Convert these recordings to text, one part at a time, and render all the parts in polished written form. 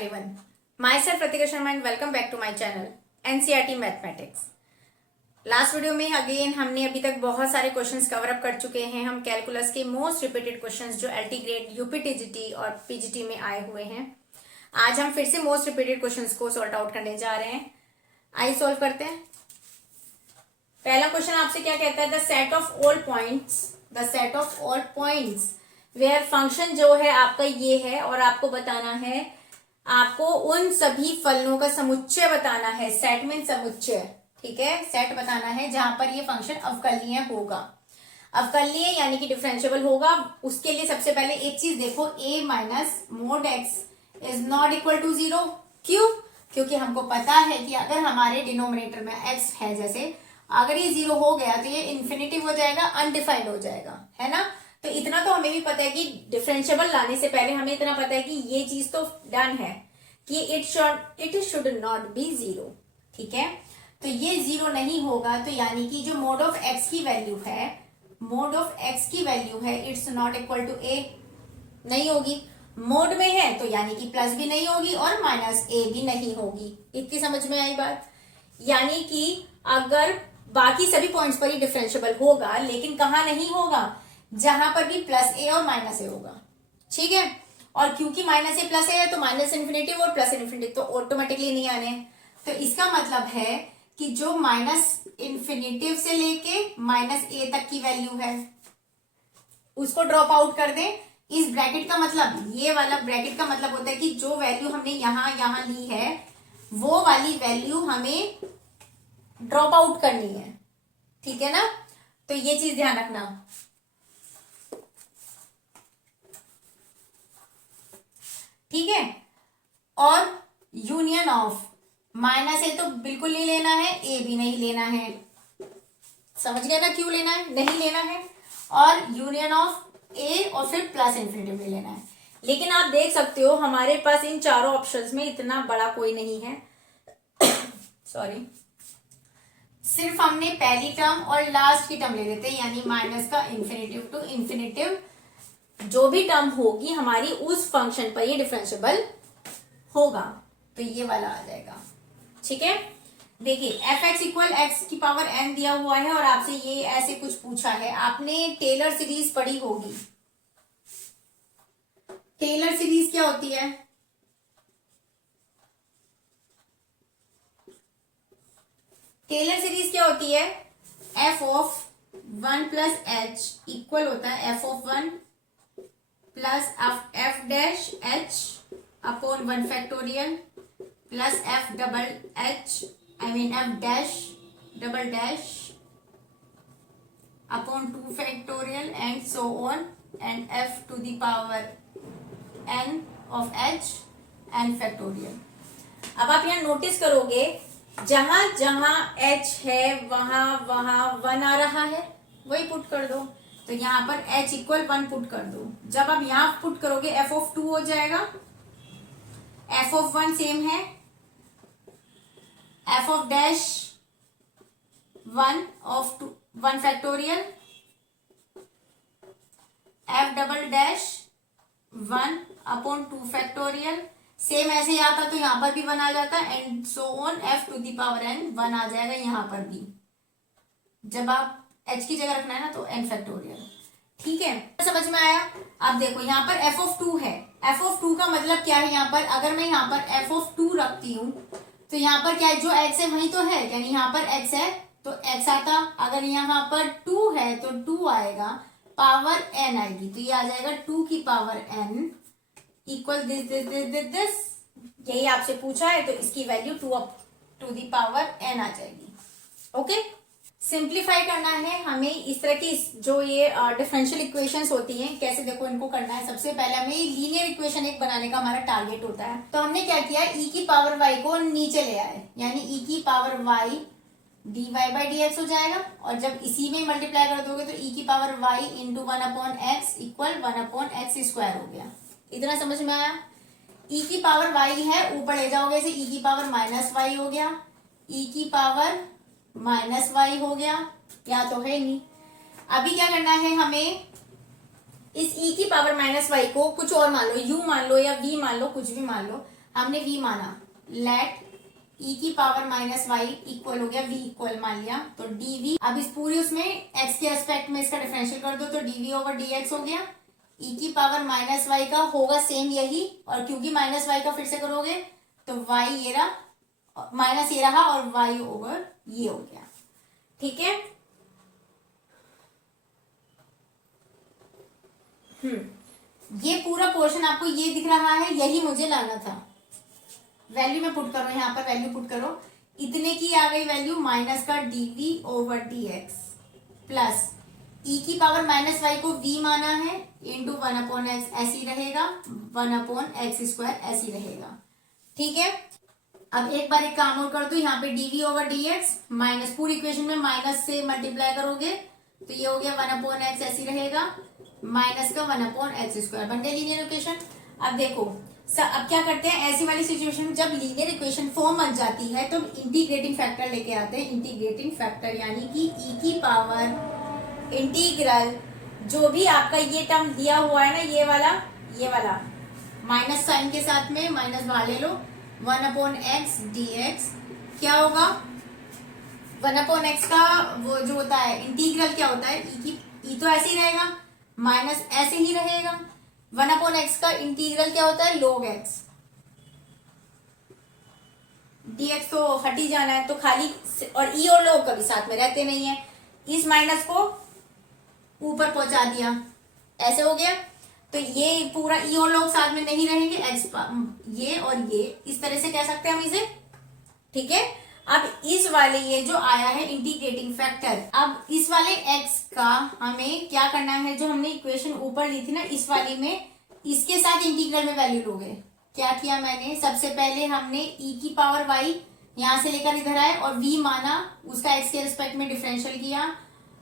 everyone. Myself Pratika Sharma and welcome back to my channel NCERT Mathematics. Last video में again हमने अभी तक बहुत सारे क्वेश्चंस कवर अप कर चुके हैं. हम कैलकुलस के मोस्ट रिपीटेड क्वेश्चंस जो एलटी ग्रेड, यूपी टीजीटी और पीजीटी में आए हुए हैं, आज हम फिर से मोस्ट रिपीटेड क्वेश्चंस को सॉर्ट आउट करने जा रहे हैं. आइए सॉल्व करते हैं. पहला क्वेश्चन आपसे क्या कहता है? The set of all points where function जो है आपका ये है और आपको बताना है, आपको उन सभी फलनों का समुच्चय बताना है. सेट मीन समुच्चय, ठीक है, सेट बताना है जहां पर ये फंक्शन अवकलनीय होगा. अवकलनीय यानी कि डिफरेंशिएबल होगा. उसके लिए सबसे पहले एक चीज देखो, a minus mod x is not equal to 0. क्यों? क्योंकि हमको पता है कि अगर हमारे डिनोमिनेटर में x है, जैसे अगर ये 0 हो गया तो ये इन्फिनिटिव हो जाएगा, अनडिफाइंड हो जाएगा, है ना. तो इतना तो हमें भी पता है कि डिफरेंशिएबल लाने से पहले हमें इतना पता है कि ये चीज तो डन है कि इट शुड नॉट बी 0. ठीक है, तो ये 0 नहीं होगा, तो यानी कि जो मोड ऑफ x की वैल्यू है it's not equal to a, नहीं होगी. मोड में है तो यानी कि प्लस भी नहीं होगी और माइनस a भी नहीं होगी. इतनी समझ में आई बात? यानी कि अगर बाकी सभी पॉइंट्स पर ही डिफरेंशिएबल होगा, लेकिन कहां नहीं होगा? जहां पर भी प्लस a और माइनस a होगा. ठीक है, और क्योंकि माइनस a प्लस a है तो माइनस इन्फिनिटिव और प्लस इन्फिनिटिव तो ऑटोमेटिकली नहीं आने. तो इसका मतलब है कि जो माइनस इन्फिनिटिव से लेके माइनस a तक की वैल्यू है उसको ड्रॉप आउट कर दें. इस ब्रैकेट का मतलब, ये वाला ब्रैकेट का मतलब होता है कि जो वैल्यू हमने यहां ली है वो वाली वैल्यू हमें ड्रॉप आउट करनी है. ठीक है ना, तो ये चीज ध्यान रखना. ठीक है, और यूनियन ऑफ माइनस ए तो बिल्कुल नहीं लेना है, ए भी नहीं लेना है. समझ गए ना क्यों लेना है? नहीं लेना है. और यूनियन ऑफ ए और फिर प्लस इन्फिनिटिव भी लेना है. लेकिन आप देख सकते हो हमारे पास इन चारों ऑप्शंस में इतना बड़ा कोई नहीं है. सॉरी, सिर्फ हमने पहली टर्म और लास्ट की टर्म ले लेते हैं, यानी माइनस का इन्फिनिटिव टू इन्फिनिटिव जो भी टर्म होगी हमारी उस फंक्शन पर ये डिफरेंशिएबल होगा, तो ये वाला आ जाएगा. ठीक है, देखिए एफ एक्स इक्वल एक्स की पावर एन दिया हुआ है और आपसे ये ऐसे कुछ पूछा है. आपने टेलर सीरीज पढ़ी होगी. टेलर सीरीज क्या होती है? टेलर सीरीज क्या होती है? F of 1 plus H equal होता है F of 1 plus F dash H upon 1 factorial plus F double H F dash double dash upon 2 factorial and so on and F to the power N of H N factorial. अब आप यहाँ notice करोगे जहां जहां h है वहां 1 आ रहा है, वही पुट कर दो. तो यहां पर h इक्वल 1 पुट कर दो. जब आप यहां पुट करोगे f ऑफ 2 हो जाएगा, f ऑफ 1 सेम है, f of dash 1 of 1 factorial f double dash 1 upon 2 factorial. Same ऐसे ही आता तो यहां पर भी 1 आ जाता and so on F to the power N 1 आ जाएगा यहां पर भी. जब आप h की जगह रखना है ना तो n फैक्टोरियल. ठीक है, समझ में आया? अब देखो यहाँ पर f ऑफ 2 है. f ऑफ 2 का मतलब क्या है? यहाँ पर अगर मैं यहाँ पर f ऑफ 2 रखती हूँ तो यहाँ पर क्या है? जो x है वही तो है, यानी यहाँ पर x है तो x आता. अगर यहाँ पर 2 है तो 2 आएगा, पावर n आएगी, तो ये आ जाएगा 2 की पावर n इक्वल दिस. यही आपसे पूछा है तो इसकी value 2 up to the power n आ जाएगी. ओके, सिंप्लीफाई करना है हमें. इस तरह की जो ये डिफरेंशियल इक्वेशंस होती हैं, कैसे देखो इनको करना है. सबसे पहले हमें लीनियर इक्वेशन एक बनाने का हमारा टारगेट होता है. तो हमने क्या किया, e की पावर y को नीचे ले आए, यानी e की power y dy by dx हो जाएगा. और जब इसी में मल्टीप्लाई कर दोगे तो e की power y into 1 upon x equal 1 upon x square हो गया. इतना समझ में आया? e की पावर y है, ऊपर ले जाओगे इसे, e की पावर माइनस y हो गया, e की पावर माइनस y हो गया, या तो है नहीं. अभी क्या करना है हमें, इस e की पावर माइनस y को कुछ और मान लो, u मान लो या v मान लो, कुछ भी मान लो. हमने v माना, लेट e की पावर माइनस वाई इक्वल हो गया v इक्वल मान लिया, तो dv, अब इस पूरी उसमें x के एस्पेक्ट में इसका डिफरेंशियल कर दो तो dv ओवर dx हो गया। e की पावर माइनस वाई का होगा सेम यही, और क्योंकि माइनस वाई का फिर से करोगे तो y ये रहा, माइनस ये रहा, और y ओवर ये हो गया। ठीक है, ये पूरा पोर्शन आपको ये दिख रहा है, यही मुझे लाना था। वैल्यू में पुट करो, यहाँ पर वैल्यू पुट करो, इतने की आ गई वैल्यू माइनस का dv over dx plus e की पावर माइनस वाई को v माना है इंटू 1/x ऐसे ही रहेगा, 1/x² ऐसे ही रहेगा। ठीक है, अब एक बार एक काम और कर दो, यहाँ पे dv ओवर dx माइनस, पूरी इक्वेशन में माइनस से मल्टीप्लाई करोगे तो ये हो गया 1/x ऐसे ही रहेगा, माइनस का 1/x², बन गई लीनियर इक्वेशन। अब देखो अब क्या करते हैं, ऐसी वाली सिचुएशन में जब लीनियर इक्वेशन फॉर्म बन जाती है तो इंटीग्रेटिंग फैक्टर लेके आते हैं। इंटीग्रेटिंग फैक्टर यानी कि e की पावर इंटीग्रल, जो भी आपका ये टर्म दिया हुआ है ना, ये वाला माइनस साइन के साथ में माइनस बाहर ले लो, 1/x dx क्या होगा, 1/x का वो जो होता है इंटीग्रल क्या होता है, e तो ऐसे ही रहेगा, माइनस ऐसे ही रहेगा, 1/x का इंटीग्रल क्या होता है, log x, dx तो हट ही जाना है, तो खाली, और e और log कभी साथ में रहते नहीं है, इस माइनस को ऊपर पहुंचा दिया, ऐसे हो गया। तो ये पूरा e और log साथ में नहीं रहेंगे, x ये और ये इस तरह से कह सकते हैं हम इसे। ठीक है, अब इस वाले ये जो आया है इंटीग्रेटिंग फैक्टर, अब इस वाले x का हमें क्या करना है, जो हमने इक्वेशन ऊपर ली थी ना, इस वाली में इसके साथ इंटीग्रल में वैल्यू लोगे। क्या किया मैंने, सबसे पहले हमने e की पावर y यहां से लेकर इधर आए और v माना, उसका x के रिस्पेक्ट में डिफरेंशियल किया,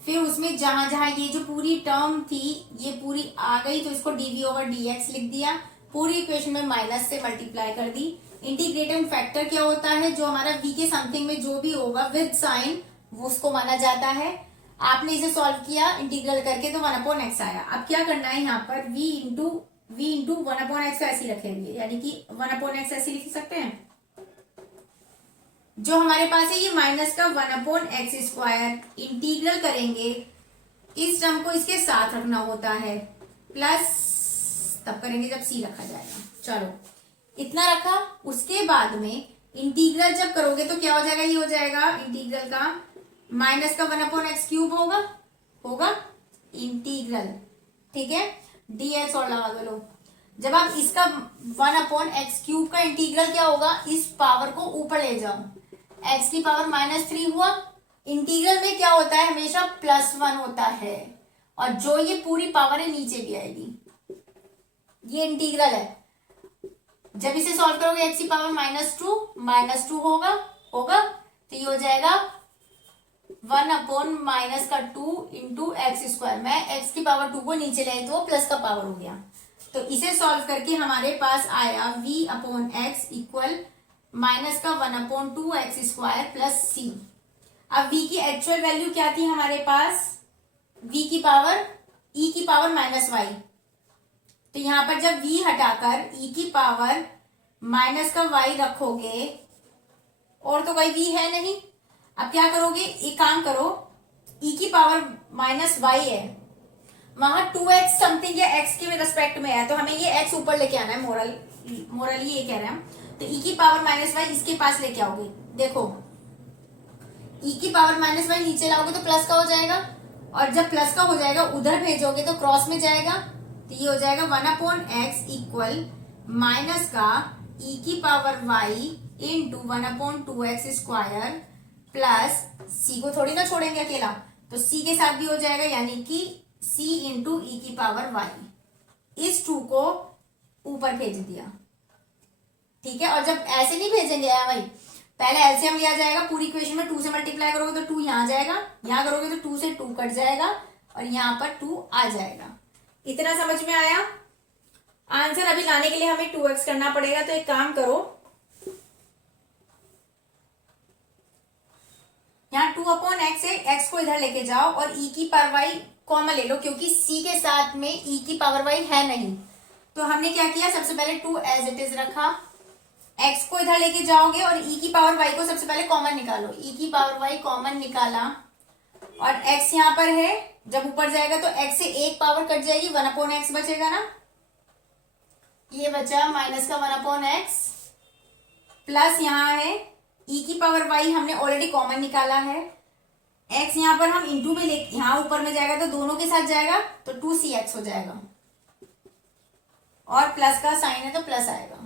फिर उसमें जहां जहां ये जो पूरी टर्म थी ये पूरी आ गई तो इसको dv ओवर dx लिख दिया, पूरी इक्वेशन में माइनस से मल्टीप्लाई कर दी। इंटीग्रेटिंग फैक्टर क्या होता है, जो हमारा v के समथिंग में जो भी होगा विद साइन वो उसको माना जाता है। आपने इसे सॉल्व किया इंटीग्रल करके तो 1/x आया। अब क्या करना है, यहाँ पर v इंटू 1/x ऐसी रखेंगे, यानी कि 1/x ऐसी लिख सकते हैं। जो हमारे पास है ये माइनस का 1/x² इंटीग्रल करेंगे, इस टर्म को इसके साथ रखना होता है, प्लस तब करेंगे जब c रखा जाएगा। चलो इतना रखा, उसके बाद में इंटीग्रल जब करोगे तो क्या हो जाएगा, ये हो जाएगा इंटीग्रल का माइनस का 1/x³ होगा इंटीग्रल। ठीक है, dx और लगा दो लो। जब आप इसका 1/x³ का इंटीग्रल क्या होगा, इस पावर को ऊपर ले जाओ, x की पावर -3 हुआ। इंटीग्रल में क्या होता है, हमेशा +1 होता है, और जो ये पूरी पावर है नीचे भी आएगी। ये इंटीग्रल है, जब इसे सॉल्व करोगे x की पावर -2 होगा तो ये हो जाएगा 1/-2 इंटू x²। मैं x की पावर 2 को नीचे ले तो प्लस का पावर हो गया, तो इसे सॉल्व करके हमारे पास आया v/x इक्वल माइनस का 1/2x² प्लस c। अब v की एक्चुअल वैल्यू क्या थी हमारे पास, v की पावर e की पावर -y, तो यहां पर जब v हटाकर e की पावर माइनस का y रखोगे, और तो कोई v है नहीं। अब क्या करोगे, एक काम करो, e की पावर -y है, वहां 2x समथिंग या x के रिस्पेक्ट में है, तो हमें ये x ऊपर लेके आना है। मोरल ये कह रहे हैं हम, तो e की पावर -y इसके पास लेके आओगे। देखो e की पावर -y नीचे लाओगे तो प्लस का हो जाएगा, और जब प्लस का हो जाएगा उधर भेजोगे तो क्रॉस में जाएगा, तो ये हो जाएगा 1/x इक्वल माइनस का e की power y into 1/2x² plus c को थोड़ी ना छोड़ेंगे अकेला, तो c के साथ भी हो जाएगा, यानी कि c इंटू e की पावर y। इस 2 को ऊपर भेज दिया। ठीक है, और जब ऐसे नहीं भेजेंगे भाई, पहले एलसीएम लिया जाएगा, पूरी इक्वेशन में 2 से मल्टीप्लाई करोगे तो 2 यहाँ जाएगा, यहाँ करोगे तो 2 से 2 कट जाएगा, और यहाँ पर 2 आ जाएगा। इतना समझ में आया। आंसर अभी लाने के लिए हमें 2x करना पड़ेगा, तो एक काम करो, यहाँ 2/x है, x को इधर लेके जाओ और e की पावर y कॉमन ले लो, क्योंकि c के साथ में e की पावर y है नहीं। तो हमने क्या किया, सबसे पहले 2 एज इट इज रखा, x को इधर लेके जाओगे और e की पावर y को सबसे पहले कॉमन निकालो, e की पावर y कॉमन निकाला और x यहाँ पर है, जब ऊपर जाएगा तो x से एक पावर कट जाएगी, 1/x बचेगा ना, ये बचा माइनस का 1/x प्लस यहाँ है e की पावर y हमने ऑलरेडी कॉमन निकाला है, x यहाँ पर हम इंटू में ले, यहाँ ऊपर में जाएगा तो दोनों के साथ जाएगा तो 2cx हो जाएगा और प्लस का साइन है तो प्लस आएगा।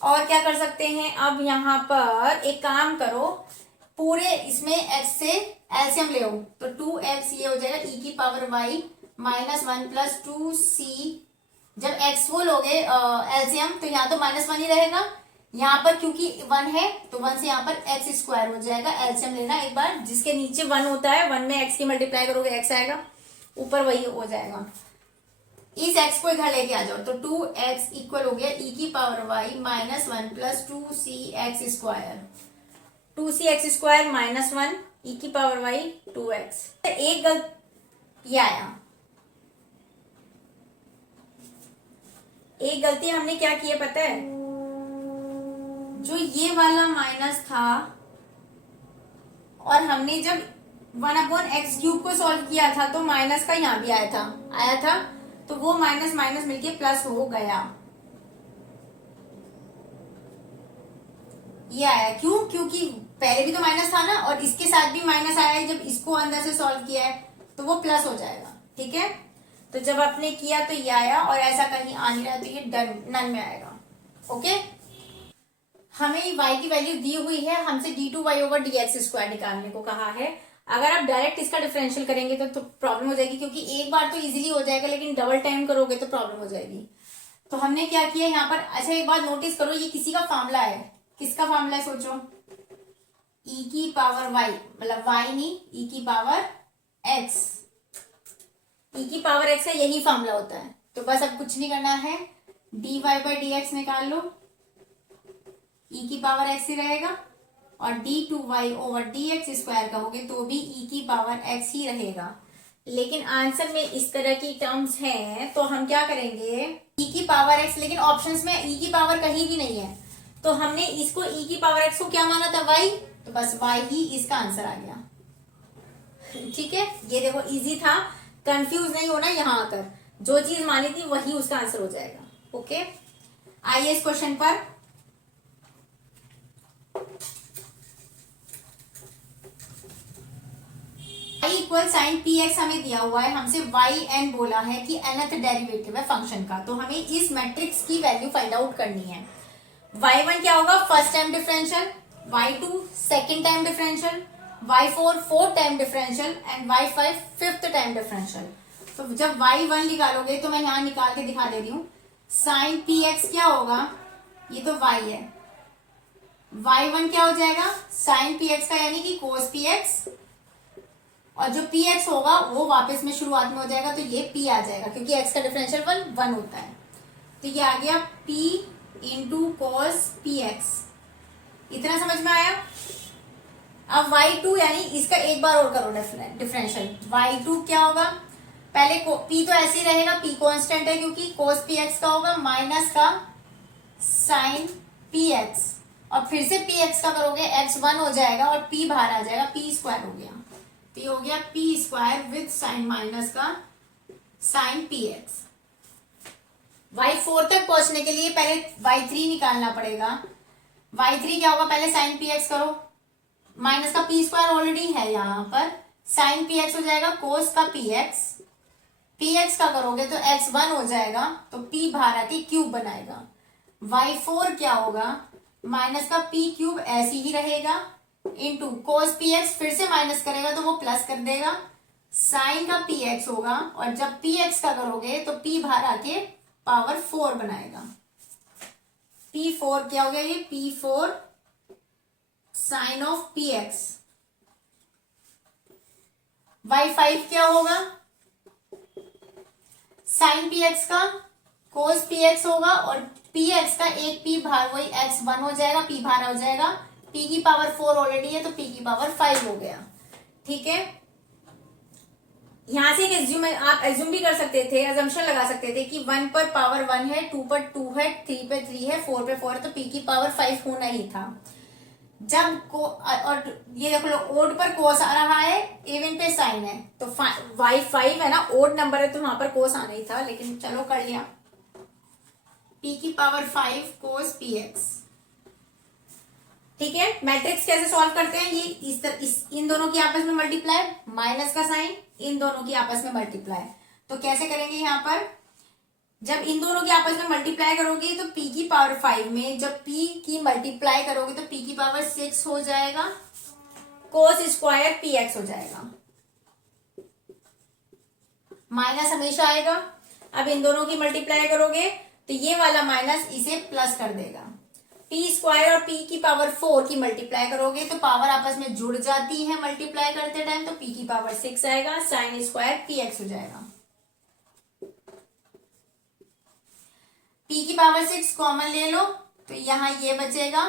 और क्या कर सकते हैं, अब यहाँ पर एक काम करो, पूरे इसमें x से एलसीएम ले तो 2x ये हो जाएगा e की पावर y -1 प्लस 2c, जब x वो लोगे एलसीएम तो यहाँ तो -1 ही रहेगा, यहाँ पर क्योंकि 1 है तो 1 से यहाँ पर x स्क्वायर हो जाएगा। एलसीएम लेना एक बार, जिसके नीचे 1 होता है 1 में x की मल्टीप्लाई करोगे x आएगा, ऊपर वही हो जाएगा। इस x को इधर लेके आ जाओ तो 2x इक्वल हो गया e की power y -1 plus 2cx square, 2cx square -1 e की पावर y 2x। एक गलती आया, एक गलती हमने क्या की है पता है, जो ये वाला माइनस था और हमने जब 1/x³ को सॉल्व किया था तो माइनस का यहाँ भी आया था तो वो माइनस माइनस मिलके प्लस हो गया, ये आया क्यों, क्योंकि पहले भी तो माइनस था ना और इसके साथ भी माइनस आया है, जब इसको अंदर से सॉल्व किया है तो वो प्लस हो जाएगा। ठीक है, तो जब आपने किया तो ये आया और ऐसा कहीं आ नहीं रहा तो ये नन में आएगा। ओके, हमें y की वैल्यू दी हुई है, हमसे d2y/dx² निकालने को कहा है। अगर आप डायरेक्ट इसका डिफरेंशियल करेंगे तो प्रॉब्लम हो जाएगी, क्योंकि एक बार तो इजीली हो जाएगा लेकिन डबल टाइम करोगे तो प्रॉब्लम हो जाएगी। तो हमने क्या किया यहाँ पर, अच्छा एक बात नोटिस करो, ये किसी का फॉर्मूला है, किसका फॉर्मूला है सोचो, e की पावर y, मतलब y नहीं e की पावर x, e की पावर x है, यही फॉर्मूला होता है। तो बस अब कुछ नहीं करना है, dy/dx निकाल लो, e की पावर x ही रहेगा और d2y/dx² कहोगे तो भी e की पावर x ही रहेगा। लेकिन आंसर में इस तरह की टर्म्स हैं तो हम क्या करेंगे, e की पावर x, लेकिन ऑप्शंस में e की पावर कहीं भी नहीं है तो हमने इसको e की पावर x को क्या माना था, y, तो बस y ही इसका आंसर आ गया। ठीक है, ये देखो इजी था, कंफ्यूज नहीं होना, यहाँ आकर जो चीज मानी थी वही उसका आंसर हो जाएगा। ओके, आइए इस क्वेश्चन पर। y इक्वल साइन px हमें दिया हुआ है, हमसे yn बोला है कि nth डेरिवेटिव है फंक्शन का, तो हमें इस मैट्रिक्स की वैल्यू फाइंड आउट करनी है। y1 क्या होगा, first time differential, y2 second time differential, y4 fourth time differential and y5 fifth time differential. तो जब y1 निकालोगे तो मैं यहाँ निकाल के दिखा दे रही हूँ, साइन px क्या होगा, ये तो y है, y1 क्या हो जाएगा, साइन px का यानी कि cos px, और जो px होगा वो वापस में शुरुआत में हो जाएगा तो ये p आ जाएगा, क्योंकि x का डिफरेंशियल 1 होता है, तो ये आ गया p इंटू cos px। इतना समझ में आया। अब y2 यानी इसका एक बार और करो डिफरेंशियल, y2 क्या होगा, पहले p तो ऐसे ही रहेगा, p कांस्टेंट है क्योंकि cos px का होगा माइनस का साइन px, और फिर से px का करोगे x1 हो जाएगा और p बाहर आ जाएगा, p² हो गया, तो ये हो गया p² विद साइन माइनस का साइन px। y4 तक पहुंचने के लिए पहले y3 निकालना पड़ेगा, y3 क्या होगा, पहले साइन px करो, माइनस का p² ऑलरेडी है यहाँ पर, साइन px हो जाएगा कोस का px, px का करोगे तो x1 हो जाएगा तो p बाहर आके क्यूब बनाएगा, y4 क्या होगा, माइनस का p³ ऐसे ही रहेगा इंटू कोस px, फिर से माइनस करेगा तो वो प्लस कर देगा, साइन का px होगा, और जब px का करोगे तो p बाहर आके पावर 4 बनाएगा, p4 क्या हो गया, ये p4 sign of px। y5 क्या होगा, साइन px का cos px होगा और px का एक p बाहर, वही x1 हो जाएगा, p बाहर हो जाएगा, p की पावर 4 ऑलरेडी है तो p की पावर 5 हो गया। ठीक है, यहाँ से आप एज्यूम भी कर सकते थे, अजम्पशन लगा सकते थे कि 1 पर पावर 1 है, 2 पर 2 है, 3 पे 3 है, 4 पे 4 है, तो p की पावर 5 होना ही था। जब को और ये देख लो ओड पर कोस आ रहा है, इवन पे साइन है, तो वाई 5 है ना, ओड नंबर है तो वहां पर कोस आना ही था, लेकिन चलो कर लिया। p की पावर 5 कोस px। ठीक है, मैट्रिक्स कैसे सॉल्व करते हैं, ये इन दोनों की आपस में मल्टीप्लाई, माइनस का साइन, इन दोनों की आपस में मल्टीप्लाई। तो कैसे करेंगे यहाँ पर, जब इन दोनों की आपस में मल्टीप्लाई करोगे तो p की पावर 5 में जब p की मल्टीप्लाई करोगे तो p की पावर 6 हो जाएगा, कोस स्क्वायर px हो जाएगा, माइनस हमेशा आएगा। अब इन दोनों की मल्टीप्लाई करोगे तो ये वाला माइनस इसे प्लस कर देगा, p स्क्वायर और p की पावर 4 की मल्टीप्लाई करोगे तो पावर आपस में जुड़ जाती है मल्टीप्लाई करते टाइम, तो p की पावर 6 आएगा, साइन स्क्वायर px हो जाएगा। p की पावर 6 कॉमन ले लो तो यहाँ ये बचेगा,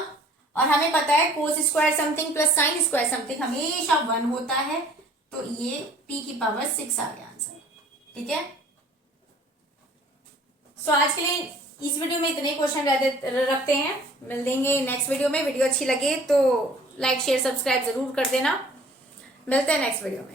और हमें पता है cos square something plus sine square something हमेशा 1 होता है, तो ये p की पावर 6 आ गया आंसर। ठीक है, सो आज के लिए इस वीडियो में इतने क्वेश्चन रखते हैं, मिल देंगे नेक्स्ट वीडियो में। वीडियो अच्छी लगे तो लाइक शेयर सब्सक्राइब जरूर कर देना, मिलते हैं नेक्स्ट वीडियो में।